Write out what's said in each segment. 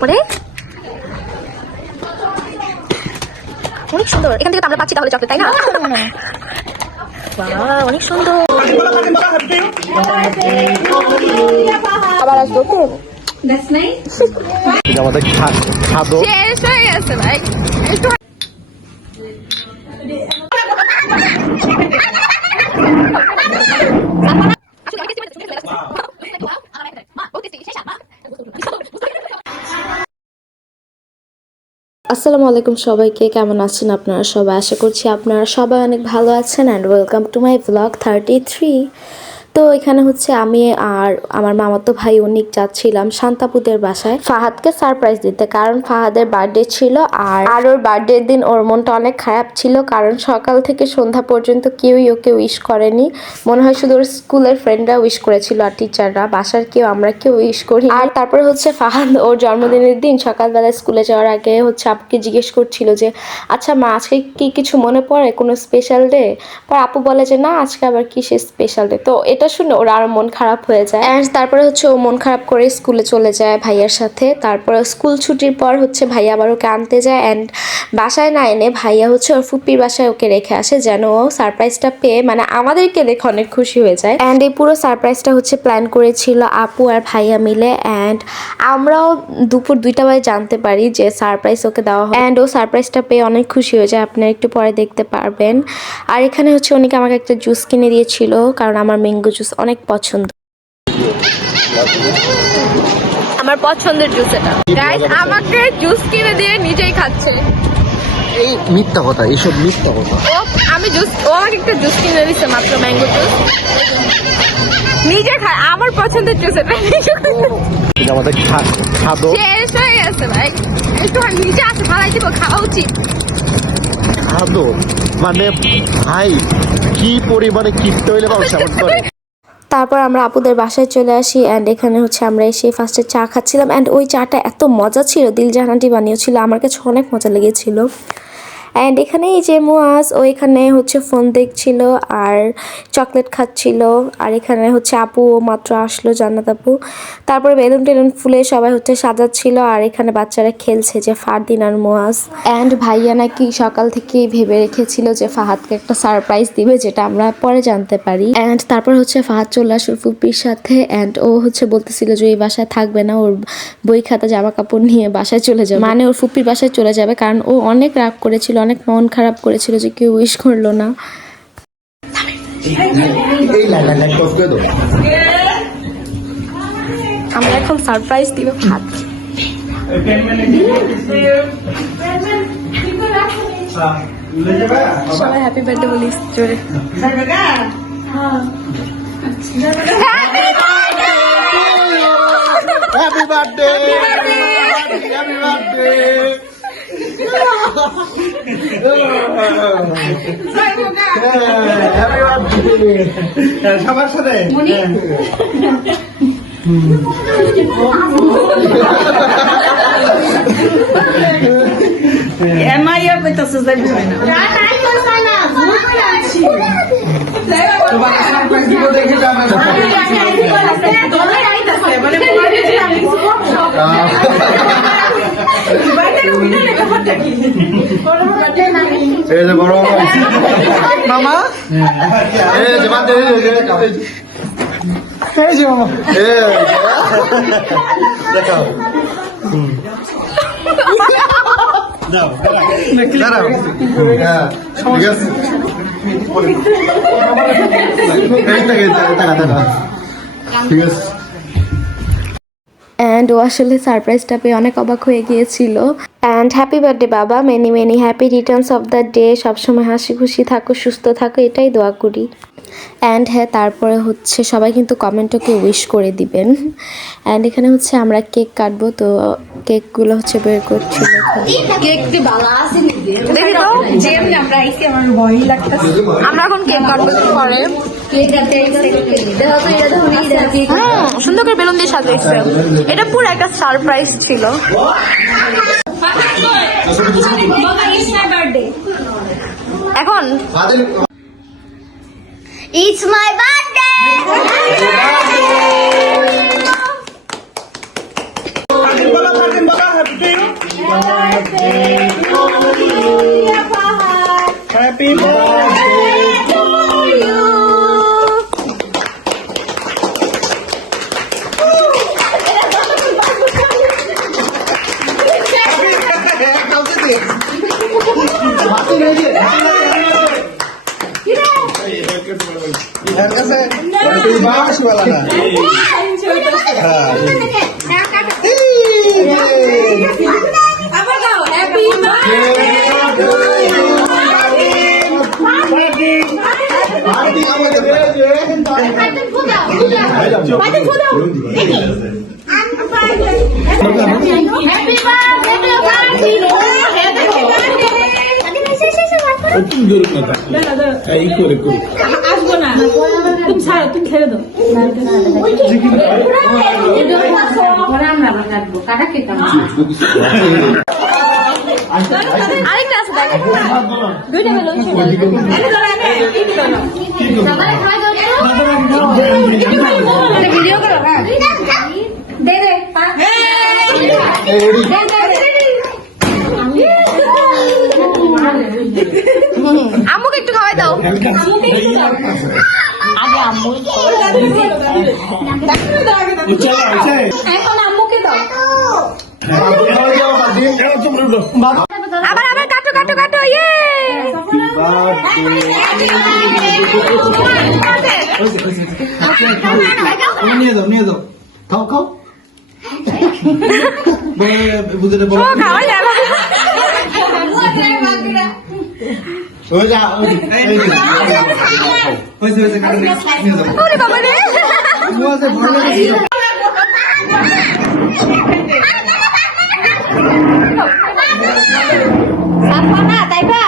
পরে অনেক সুন্দর। এখান থেকে তো আমরা পাচ্ছি তাহলে চকলেট, তাই না? অনেক সুন্দর। আবার আসবো তো। আমাদের খাদ্য শেষ হয়ে গেছে ভাই। আসসালামু আলাইকুম সবাইকে, কেমন আছেন আপনারা সবাই? আশা করছি আপনারা সবাই অনেক ভালো আছেন and welcome to my blog 33। তো এখানে হচ্ছে আমি আর আমার মামাতো ভাই অনেক যাচ্ছিলাম শান্তাপুদের বাসায় ফাহাদকে সারপ্রাইজ দিতে, কারণ ফাহাদের বার্থডে ছিল। আর ওর বার্থডের দিন ওর মনটা অনেক খারাপ ছিল, কারণ সকাল থেকে সন্ধ্যা পর্যন্ত কেউই ওকে উইশ করেনি। মনে হয় শুধু ওর স্কুলের ফ্রেন্ডরা উইশ করেছিল আর টিচাররা, বাসার আমরা কেউ উইশ করি। আর তারপরে হচ্ছে ফাহাদ ওর জন্মদিনের দিন সকালবেলা স্কুলে যাওয়ার আগে হচ্ছে আপুকে জিজ্ঞেস করছিল যে আচ্ছা মা, আজকে কি কিছু মনে পড়ে, কোনো স্পেশাল ডে? পর আপু বলে যে না, আজকে আবার কি সে স্পেশাল ডে। তো এটা শুনে ওর আরো মন খারাপ হয়ে যায়। অ্যান্ড তারপরে হচ্ছে ও মন খারাপ করে স্কুলে চলে যায় ভাইয়ার সাথে। তারপরে স্কুল ছুটির পর হচ্ছে ভাইয়া আবার ওকে আনতে যায়, অ্যান্ড বাসায় না এনে ভাইয়া হচ্ছে ওর ফুপির বাসায় ওকে রেখে আসে, যেন ও সারপ্রাইজটা পেয়ে মানে আমাদেরকে দেখে অনেক খুশি হয়ে যায়। অ্যান্ড এই পুরো সারপ্রাইজটা হচ্ছে প্ল্যান করেছিল আপু আর ভাইয়া মিলে। অ্যান্ড আমরাও দুপুর 2টা বাজে জানতে পারি যে সারপ্রাইজ ওকে দেওয়া হয়, অ্যান্ড ও সারপ্রাইজটা পেয়ে অনেক খুশি হয়ে যায়, আপনারা একটু পরে দেখতে পারবেন। আর এখানে হচ্ছে অনেকে আমাকে একটা জুস কিনে দিয়েছিল, কারণ আমার ম্যাঙ্গো জুস অনেক পছন্দ। আমার পছন্দের জুস এটা। গাইস আমাকে জুস কিনে দিয়ে নিজেই খাচ্ছে। এই মিথ্যা কথা, এইসব মিথ্যা কথা। ও আমাকে একটা জুস কিনে দিচ্ছে মাত্র, ম্যাঙ্গো জুস। নিজে খায়, আমার পছন্দের জুস এটা। আমাদের খাদ্য শেষ হয়ে গেছে ভাই। একটু নিজে আছে, ভালাই দিব, খাওয়া উচিত। খাদ্য মানে ভাই কি পরিমাণে কিনতে হইলে মানুষ এমন করে। তারপর আমরা আপুদের বাসায় চলে আসি, অ্যান্ড এখানে হচ্ছে আমরা এসে ফার্স্টে চা খাচ্ছিলাম। অ্যান্ড ওই চাটা এত মজা ছিল, দিলজাহান আন্টি বানিয়েছিল, আমার কাছে অনেক মজা লেগেছিল। অ্যান্ড এখানে এই যে মুয়াজ, ও এখানে হচ্ছে ফোন দেখছিল আর চকলেট খাচ্ছিল। আর এখানে হচ্ছে আপু মাত্র আসলো, জান্নাত আপু। তারপরে বেলুন টেলুন ফুলে সবাই হচ্ছে সাজাচ্ছিল, আর এখানে বাচ্চারা খেলছে যে ফারদিন আর মুয়াজ। অ্যান্ড ভাইয়া নাকি সকাল থেকেই ভেবে রেখেছিল যে ফাহাদকে একটা সারপ্রাইজ দিবে, যেটা আমরা পরে জানতে পারি। অ্যান্ড তারপর হচ্ছে ফাহাদ চলে আসলো ফুপির সাথে, অ্যান্ড ও হচ্ছে বলতেছিল যে এই বাসায় থাকবে না, ওর বই খাতা জামা কাপড় নিয়ে বাসায় চলে যাবে, মানে ওর ফুপির বাসায় চলে যাবে, কারণ ও অনেক রাগ করেছিল, অনেক মন খারাপ করেছিল যে কেউ উইশ করলো না। আমরা এখন সারপ্রাইজ দিব ভাত। সবাই হ্যাপি বার্থডে বলিস জোরে। Happy birthday, happy birthday. সবার সাথে এমআইয়া কইতাছে যাইবি হয় না না নাই করছ না ভুল করে আছি তোমার সারপ্রাইজ দিব দেখে যাবে আমি আইছি বলছে দলে আইতাছে মানে পরে যে আমি কিছু করব বাইরে রুমিনা লেখা হচ্ছে কি বড় বাচ্চা না এই যে বড় মামা এই যে বাদ দে এই যে মামা দেখাও দাও দাঁড়াও হ্যাঁ ঠিক আছে ঠিক আছে। অ্যান্ড ও আসলে সারপ্রাইজটা পেয়ে অনেক অবাক হয়ে গিয়েছিল। অ্যান্ড হ্যাপি বার্থডে বাবা, many many happy Returns of the day, সবসময় হাসি খুশি থাকো, সুস্থ থাকো, এটাই দোয়া করি। অ্যান্ড হ্যাঁ, তারপরে হচ্ছে সবাই কিন্তু কমেন্টকে উইশ করে দিবেন। অ্যান্ড এখানে হচ্ছে আমরা কেক কাটবো, তো কেকগুলো হচ্ছে বের করছিল। আমরা এখন কেক কাটবো পরে। সুন্দর করে বেলুন দিয়ে সাজাইছে, এটা পুরো একটা সারপ্রাইজ ছিল। এখন It's my birthday! birthday to you. Happy birthday to you. আসবো না তুমি ছাড়ো তুমি ছেড়ে দাও আরেকটা আছে দেখ, দুইটা বেলুন ভিডিও করো। দে দে আম্মুকে একটু খাওয়াই দাও। আগে আম্মু এখন আম্মুকে দাও। আবার আবার কাটো কাটো কাটো। ইয়ে নিয়ে যাও খাও খাও বুঝতে ও খাওয়াই যায় না। ওরে বাবা রে। না তাই বা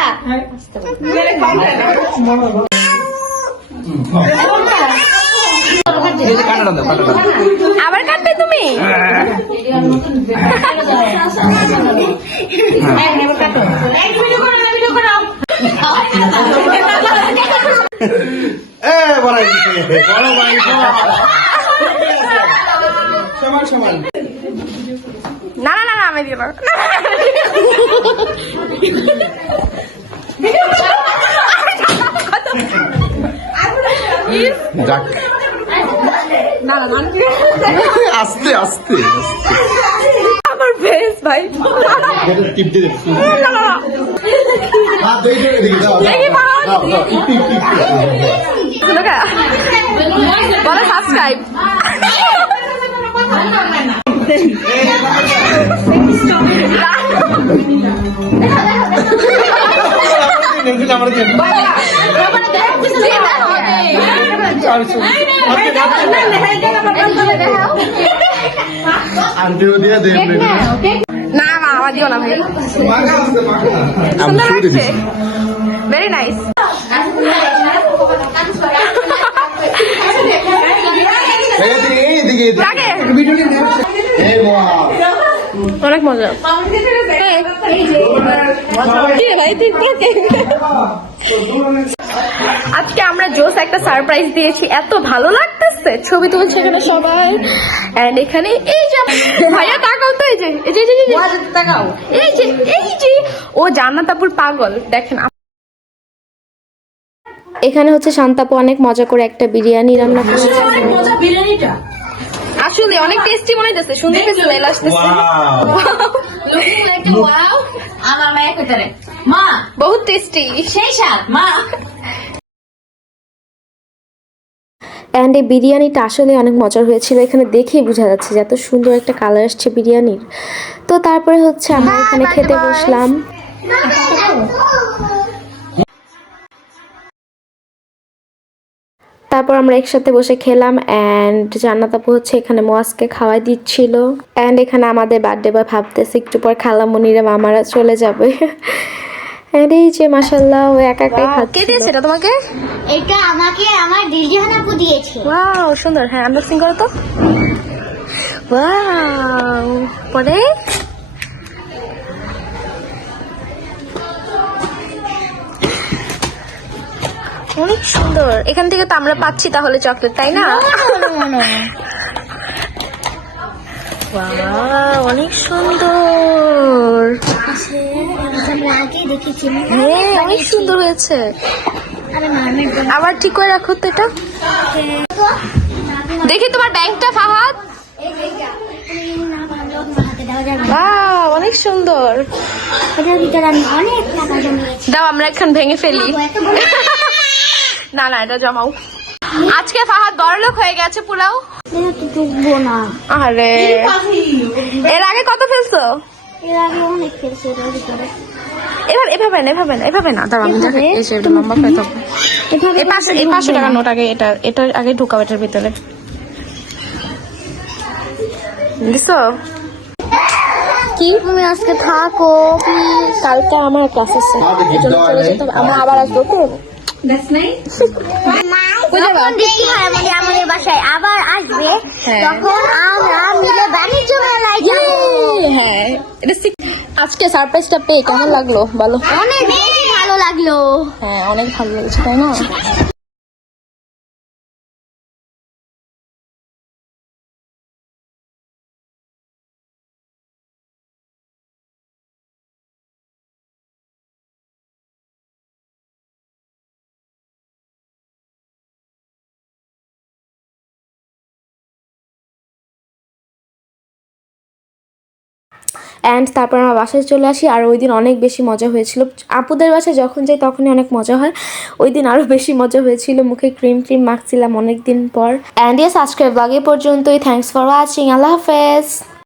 আবার কাটবে তুমি? না না না না আমি দিয়ে পারবো আস্তে আস্তে আমার বেশ ভাই। টিপ দিয়ে না না না দেখি বলো সাবস্ক্রাইব। না মা আমার দিও না ভাই। সুন্দর লাগছে, ভেরি নাইস। অনেক মজা। আজকে আমরা জোস একটা সারপ্রাইজ দিয়েছি, এত ভালো লাগতেছে। ছবি তুলছে এখানে সবাই, এন্ড এখানে এই যে ভাইয়া তাকাও তো, এই যে এই যে তাকাও, এই যে ও জান্নাত আপুর পাগল দেখেন। এখানে হচ্ছে শান্তাপু অনেক মজা করে একটা বিরিয়ানি রান্না করেছে। আসলে অনেক টেস্টি মনে হচ্ছে, সুন্দর স্মেল আসতেছে। বহুত টেস্টি, সেই স্বাদ মা। অ্যান্ড এই বিরিয়ানিটা আসলে অনেক মজার হয়েছিল, এখানে দেখেই বোঝা যাচ্ছে যে এত সুন্দর একটা কালার আসছে বিরিয়ানির। তো তারপরে হচ্ছে আমরা এখানে খেতে বসলাম। তারপর আমরা একসাথে বসে খেলাম, অ্যান্ড জান্নাত আপু হচ্ছে এখানে মোয়াজকে খাওয়াই দিচ্ছিল। অ্যান্ড এখানে আমাদের বার্থডে বয় ভাবতেছে একটু পর খালামণিরা মামারা চলে যাবে। অ্যান্ড এই যে মাশাআল্লাহ ও একা একাই খাচ্ছে। কে দিয়েছে এটা তোমাকে? এটা আমাকে আমার দিলজাহান আপু দিয়েছে। ওয়াও সুন্দর। হ্যাঁ আনবক্সিং করো তো। ওয়াও, পরে অনেক সুন্দর। এখান থেকে তো আমরা পাচ্ছি তাহলে চকলেট, তাই না? ওয়াও অনেক সুন্দর। আছে আমি আগে দেখেছি হ্যাঁ অনেক সুন্দর হয়েছে। আরে মারমেড আবার ঠিক করে রাখো তো এটা। দেখি তোমার ব্যাংকটা ফাহাদ। না ভালো হাতে দেওয়া যাবে না। বাহ অনেক সুন্দর। এটার ভিতরে আমি অনেক টাকা জমিয়েছি। দাও আমরা এখন ভেঙে ফেলি। না না এটা জমাও। আজকে ফাহাদ বড়লোক হয়ে গেছে পুরাও। এটা তো ডুববো না। আরে এর আগে কত ফেলছো? এর আগে অনেক খেলছে এটার ভিতরে। এভাবে না দাঁড়াও আমি দেখে এই যে লম্বা করে থাকবো। এভাবে এই 500 টাকার নোট আগে এটার আগে ঢুকাও এটার ভিতরে। দিছো? কি তুমি আজকে থাকো প্লিজ। কালকে আমার ক্লাস আছে এজন্য চলে যেতে হবে। আমরা আবার আসবো তো। যখন দেখি হয় আমাদের বাসায় আবার আসবে হ্যাঁ। তখন আমরা মিলে বাণিজ্য মেলায় যাবো। হ্যাঁ এটা আজকে সারপ্রাইজটা পেয়ে কেমন লাগলো বলো? অনেক বেশি ভালো লাগলো। হ্যাঁ অনেক ভালো লেগেছে তাই না? অ্যান্ড তারপর আমার বাসায় চলে আসি। আর ওই দিন অনেক বেশি মজা হয়েছিল। আপুদের বাসায় যখন যাই তখনই অনেক মজা হয়। ওই দিন আরও বেশি মজা হয়েছিল। মুখে ক্রিম মাখছিলাম অনেক দিন পর। অ্যান্ড ইয়েস আজকের ব্লগ এ পর্যন্তই। Thanks for watching. আল্লাহ হাফেজ।